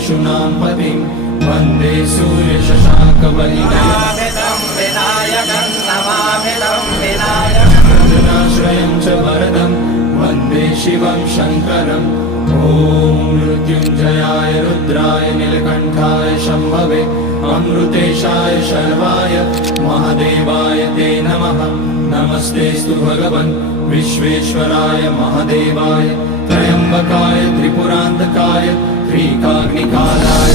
पशूनां पतिं वन्दे सूर्यशशाङ्कवलिनयनं विनायकं नमामिदं विनायकं वज्राश्रयं च वरदं वन्दे शिवं शङ्करम् ॐ मृत्युञ्जयाय रुद्राय नीलकण्ठाय शम्भवे अमृतेशाय शर्वाय महादेवाय ते नमः। नमस्तेस्तु भगवन् विश्वेश्वराय महादेवाय त्र्यम्बकाय त्रिपुरान्तकाय त्रिकाग्निकालाय